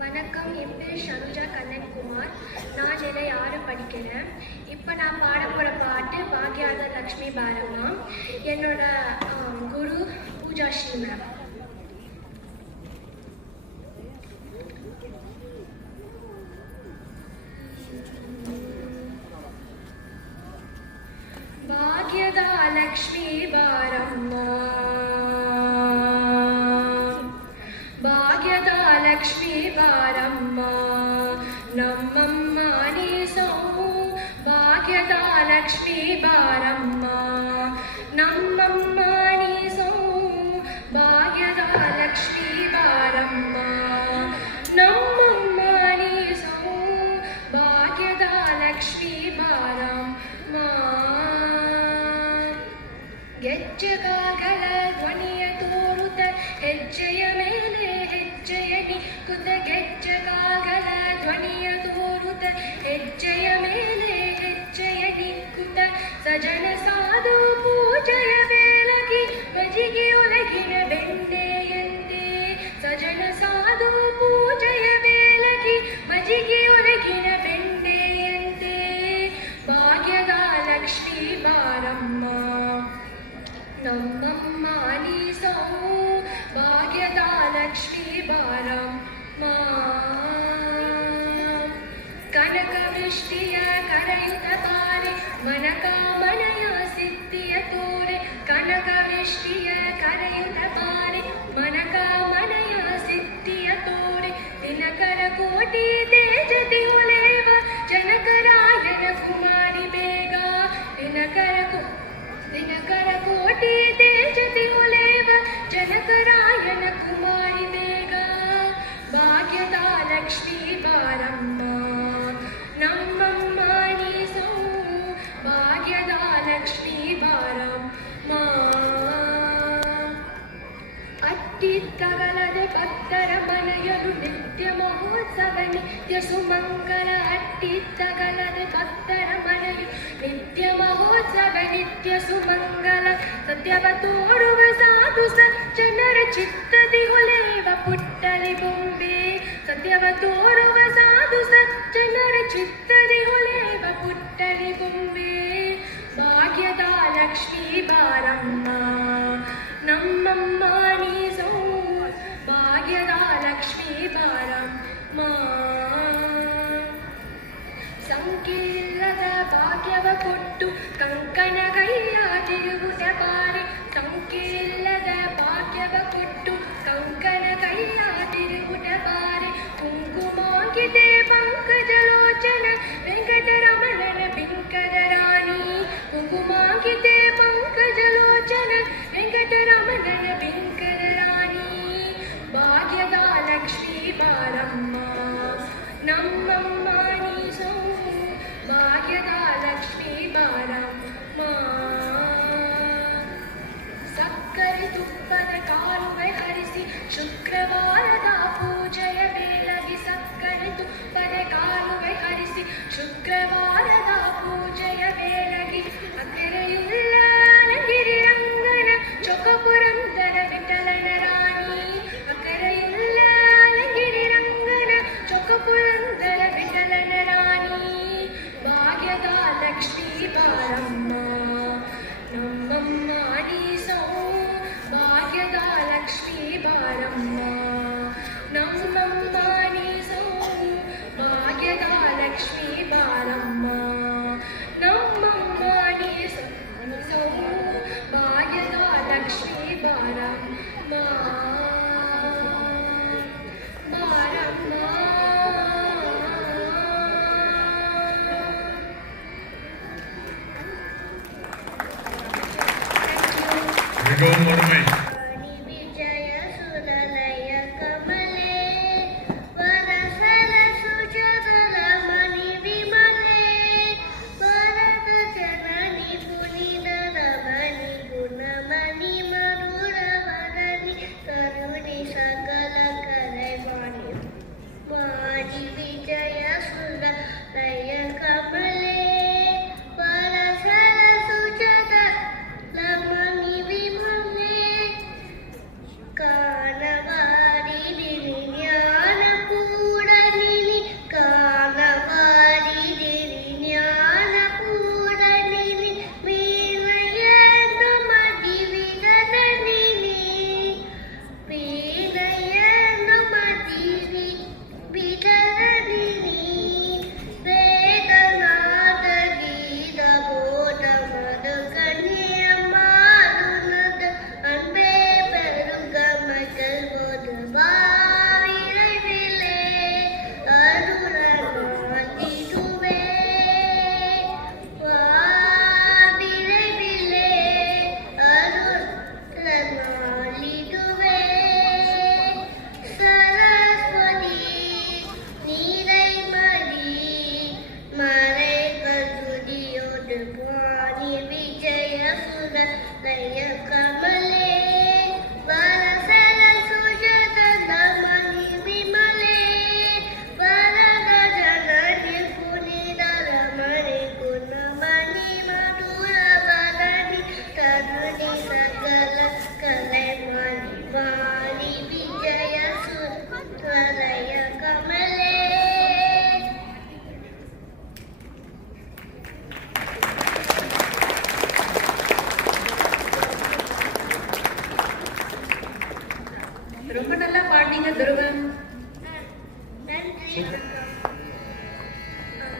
வணக்கம், என் பேர் ஷனுஜா கண்ணன்குமார். நான் நிலை 6 படிக்கிறேன். இப்போ நான் பாட போகிற பாட்டு பாக்யாத லக்ஷ்மி பாரம்மா. என்னோட குரு பூஜா ஸ்ரீ மேம். ಭಾಗ್ಯದ ಲಕ್ಷ್ಮೀ ಬಾರಮ್ಮ, ಭಾಗ್ಯದ ಲಕ್ಷ್ಮೀ ಬಾರಮ್ಮ, ನಮ್ಮಮ್ಮ ನೀಸೋ. ಭಾಗ್ಯದ ಲಕ್ಷ್ಮೀ ಬಾರಮ್ಮ, ನಮ್ಮಮ್ಮ ನೀಸೋ. ಭಾಗ್ಯದ ಲಕ್ಷ್ಮೀ ಬಾರಮ್ಮ, ನಮ್ಮಮ್ಮ ನೀಸೋ. ಭಾಗ್ಯದ ಲಕ್ಷ್ಮೀ ಬಾರಮ್ಮ. ಗೆಜ್ಜೆಗಾಗಲ ಧ್ವನಿಯ ತೋರುತ್ತ ಹೆಜ್ಜೆಯ ಮೇಲೆ ಹೆಜ್ಜೆಯ ನಿಕ್ಕುತ್ತ. ಗೆಜ್ಜೆಗಾಗಲ ಧ್ವನಿಯ ತೋರುತ್ತ ಹೆಜ್ಜೆಯ ಮೇಲೆ ಹೆಜ್ಜೆಯ ನಿಕ್ಕುತ್ತ. ಸಜನ ಸಾಧು ಪೂಜೆಯ ವೇಲಗಿ ಮಜಿಗೆ ಒಳಗಿನ ಬೆಣ್ಣೆಯಂತೆ. ಸಜನ ಸಾಧು ಪೂಜೆಯ ವೇಲಗಿ ಮಜಿಗೆ ಒಳಗಿನ ಬೆಣ್ಣೆಯಂತೆ. ಭಾಗ್ಯದ ಲಕ್ಷ್ಮೀ ಬಾರಮ್ಮ, ನಮ್ಮಮ್ಮ ನೀಸೋ. ಭಾಗ್ಯದ ಲಕ್ಷ್ಮೀ ಬಾರಮ್ಮ. ಕನಕ ವೃಷ್ಟಿಯ ಕರೆಯುತ್ತ ಬಾರೆ, ಮನಕಾಮನೆಯ ಸಿದ್ಧಿಯ ತೋರೆ. ಕನಕ ವೃಷ್ಟಿಯ ಕರೆಯುತ್ತ ಬಾರೆ, ಮನಕಾಮನೆಯ ಸಿದ್ಧಿಯ ತೋರೆ. ದಿನಕರ ಕೋಟಿ ತೇಜತಿ ಹೊಳೆವ ಜನಕರಾಯನ ಕುಮಾರಿ ಬೇಗ. ದಿನಕರ ಕೋಟಿ ತೇಜತಿ ಹೊಳೆವ ಜನಕರಾಯನ ಕುಮಾರಿ ಬೇಗ. ಭಾಗ್ಯದ ಲಕ್ಷ್ಮೀ ಬಾರಮ್ಮ, ನಮ್ಮಮ್ಮ ನೀಸೋ. ಭಾಗ್ಯದ ಲಕ್ಷ್ಮೀ ಬಾರಮ್ಮ. ಅಟ್ಟಿತ್ತಗಲದೆ ಭಕ್ತರ ಮನೆಯಲು ನಿತ್ಯ ಮಹೋತ್ಸವ ನಿತ್ಯ ಸುಮಂಗಲ. ಅಟ್ಟಿತ್ತಗಲದೆ ಭಕ್ತರ ಮನೆಯು ನಿತ್ಯ ಮಹೋತ್ಸವ ನಿತ್ಯ ಸುಮಂಗಲ. ಸತ್ಯವ ತೋರುವ ಸಾಧು ಸಜ್ಜನರ ಚಿತ್ತದಿ ಹೊಳೆವ ಪುಟ್ಟಲಿ ಬೊಂಬೆ. ಸತ್ಯವ ತೋರುವ ಸಾಧು ಸಜ್ಜನರ ಚಿತ್ತದಿ ಹೊಳೆವ ಪುಟ್ಟಲಿ ಬೊಂಬೆ. ಭಾಗ್ಯದ ಲಕ್ಷ್ಮೀ ಬಾರಮ್ಮ, ನಮ್ಮಮ್ಮ ನೀಸೋ. ಭಾಗ್ಯದ ಲಕ್ಷ್ಮೀ ಬಾರಮ್ಮ. ಸಂಖ್ಯೆಯಿಲ್ಲದ ಭಾಗ್ಯವ ಕೊಟ್ಟು ಕಂಕಣಗೈಯ ತಿರುಗುತ್ತ ಬಾರೆ. ಸಂಖ್ಯೆಯಿಲ್ಲದ ಭಾಗ್ಯವ ಕೊಟ್ಟು ಕಂಕಣಗೈಯ ತಿರುಗುತ್ತ ಬಾರೆ. ಕುಂಕುಮಾಂಕಿತೆ ಪಂಕಜಲೋಚನ ವೆಂಕಟರಮಣನ ಬಿಂಕದ ರಾಣಿ. ಕುಂಕುಮಾಂಕಿತೆ ಪಂಕಜಲೋಚನ ವೆಂಕಟರಮಣನ ಬಿಂಕದ ರಾಣಿ. ಭಾಗ್ಯದ ಲಕ್ಷ್ಮೀ ಬಾರಮ್ಮ, ನಮ್ಮಮ್ಮ ನೀಸೋ. ಭಾಗ್ಯದ ಲಕ್ಷ್ಮೀ ಬಾರಮ್ಮ. ಸಕ್ಕರೆ ತುಪ್ಪದ ಕಾಲುವೆ ಹರಿಸಿ ಶುಕ್ರವಾರದ ಪೂಜೆಯ ವೇಳಗೆ. ಸಕ್ಕರೆ ತುಪ್ಪದ ಕಾಲುವೆ ಹರಿಸಿ ಶುಕ್ರವಾರದ ಪೂಜೆಯ ವೇಳಗೆ. ಅಕ್ಕರೆಯುಳ್ಳ ಗಿರಿ ರಂಗನ ಚೊಕಪುರಂದರ ವಿಠಲನ ರಾಣಿ. ಅಕ್ಕರೆಯುಳ್ಳ ಗಿರಿ ರಂಗನ ಚೊಕಪುರಂದರ ವಿಠಲ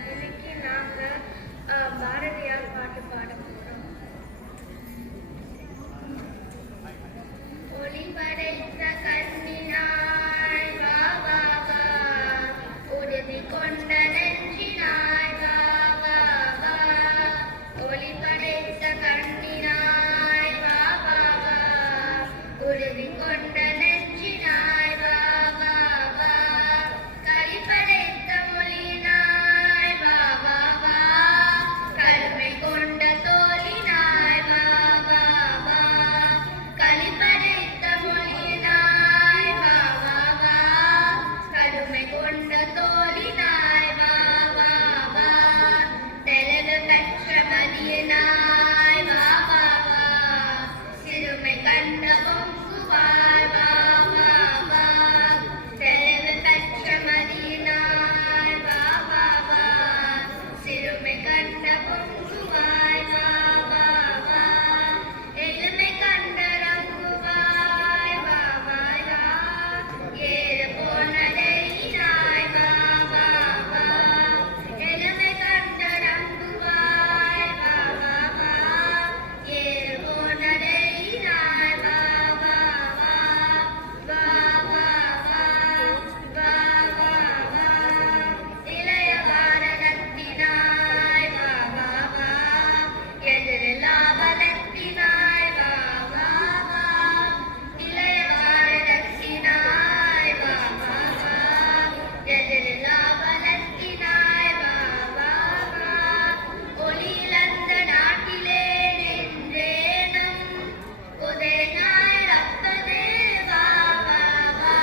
இன்னைக்கு நாங்கள் பாரதியார் பாட்டு பாட போகிறோம். ஒளி படைத்த கண்ணினாய் வா வா வா, உறுதி கொண்ட நெஞ்சினாய் வா வா வா, ஒளி படைத்த கண்ணினாய் வா வா வா, உறுதி கொண்ட நெஞ்சினாய் வா வா வா, கலிப்படைத்த மொழியினாய் வா வா வா, கருமை கொண்ட தோழினாய் வா வா வா, கலிப்படைத்த மொழியினாய் வா வா வா, கருமை கொண்ட தோழினாய் வா வா வா, தெளிவு பெற்ற மதியினாய் வா வா வா, சிறுமை கண்ட பொங்குவாய் வா வா வா, தெளிவு பெற்ற மதியினாய் வா வா வா, சிறுமை கண்ட பொங்குவாய் வா வா வா, எளிமை கண்ட ரங்குவாய் வா வா வா, ஏறு போனதையினாய் வா வா வா, எளிமை கண்ட ரங்குவாய் வா வா வா, ஏறு போனதையினாய் வா வா வா, வா வா வா, வா வா வா, இளைய பாரதத்தினாய் வா வா வா, எதிரில்லா பலத்தினாய் வா வா வா, இளைய பாரதத்தினாய் வா வா வா, எதிரில்லா பலத்தினாய் வா வா வா, ஒளியிழந்த நாட்டிலே நின்றேனும் உதயனாய் ரப்பதே வா வா வா,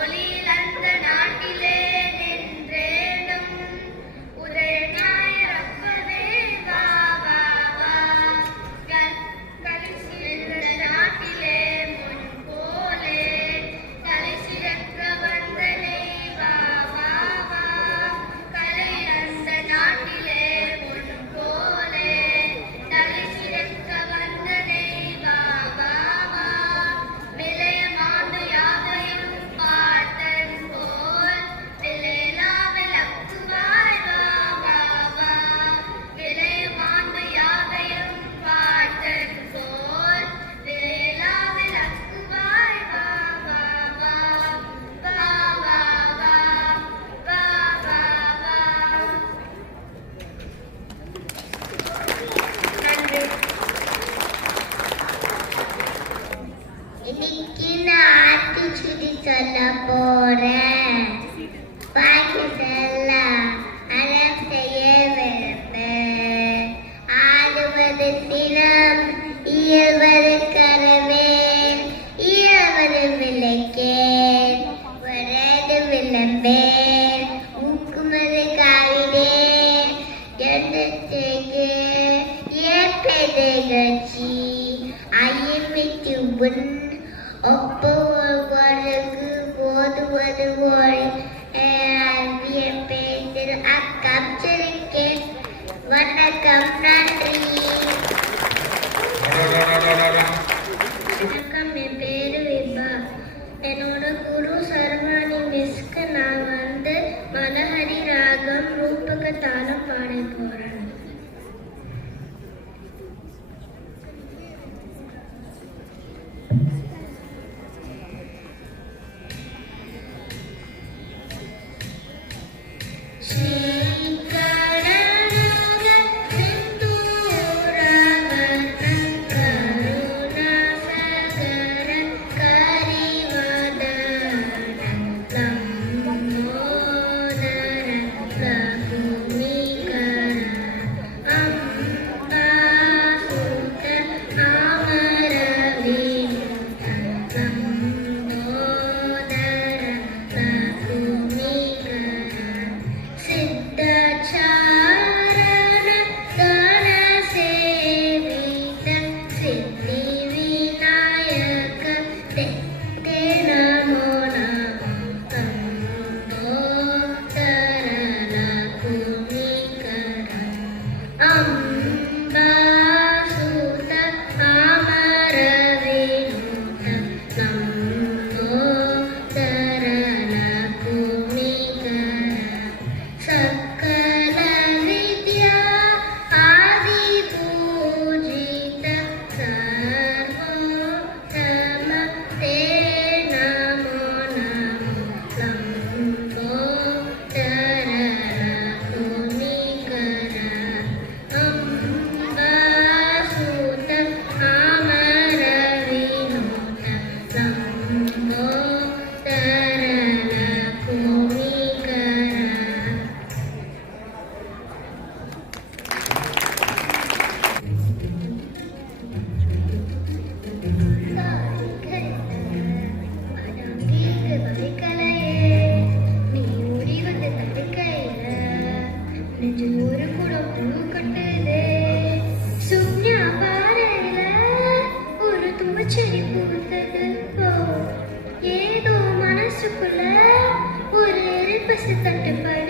ஒளியிழந்த நாட்டிலே நின்றேனும் உதயனாய் ரப்பதே வா வா வா, கலிசிறந்த நாட்டிலே முன் போலே தலை சிறக்க வந்தனை வா வா வா, கலையிழந்த நாட்டிலே முன் போலே தலை சிறக்க வந்தனை வா வா வா, விளையமாண்டு யாவையும் பார்த்தன் போல் விளையலா விளக்குவாய் வா வா வா, விளையமாண்டு யாவையும் பார்த்தன் போல் விளையலா விளக்குவாய் வா வா வா, வா வா வா, வா வா வா. நன்றி. இன்னைக்கு நான் ஆத்திச்சுடி சொல்ல போறேன். பாக்கி செல்லாம் அறம் செய்ய விரும்பேன். ஆடுவது சினம், இயல்வது கரவேன், இயல்வது விளக்கேன், வரது விளம்பேன், ஊக்குமது காவிடேன், எண்ணத்துக்கு ஏற்பது கட்சி, ஐயமிட்டு உன் ஒப்புவருக்கு போதுவது ஓடி அன்பிய பேசில் அக்கம் சிரிக்கேன். வணக்கம், நன்றி. வணக்கம், என் பேரு விபா. என்னோட குரு சர்வாணி மிஸ்க்கு நான் பசி தட்டுப்பட